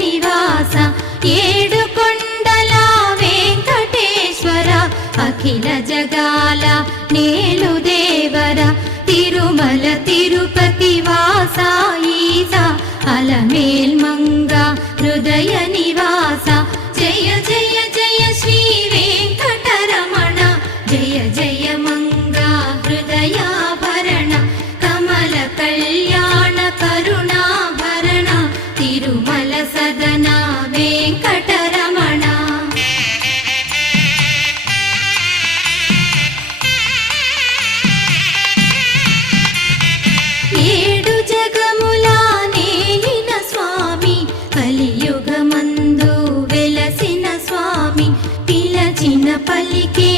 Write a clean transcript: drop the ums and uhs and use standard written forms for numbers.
నివాస ఏడుకొండల వెంకటేశ్వర అఖిల జగాల నేలు దేవర తిరుమల తిరుపతి వాస ఈస అలమేల్ మంగ హృదయ నివాస జయ జయ జయ శ్రీ వెంకటరమణ జయ జయ మంగ హృదయాభరణ కమల కళ్యాణ కరుణాభరణ తిరుమల సదన వెంకటరమణ. ఏడు జగముల నేలిన స్వామి కలియుగమందు వెలసిన స్వామి పిలచిన పలికే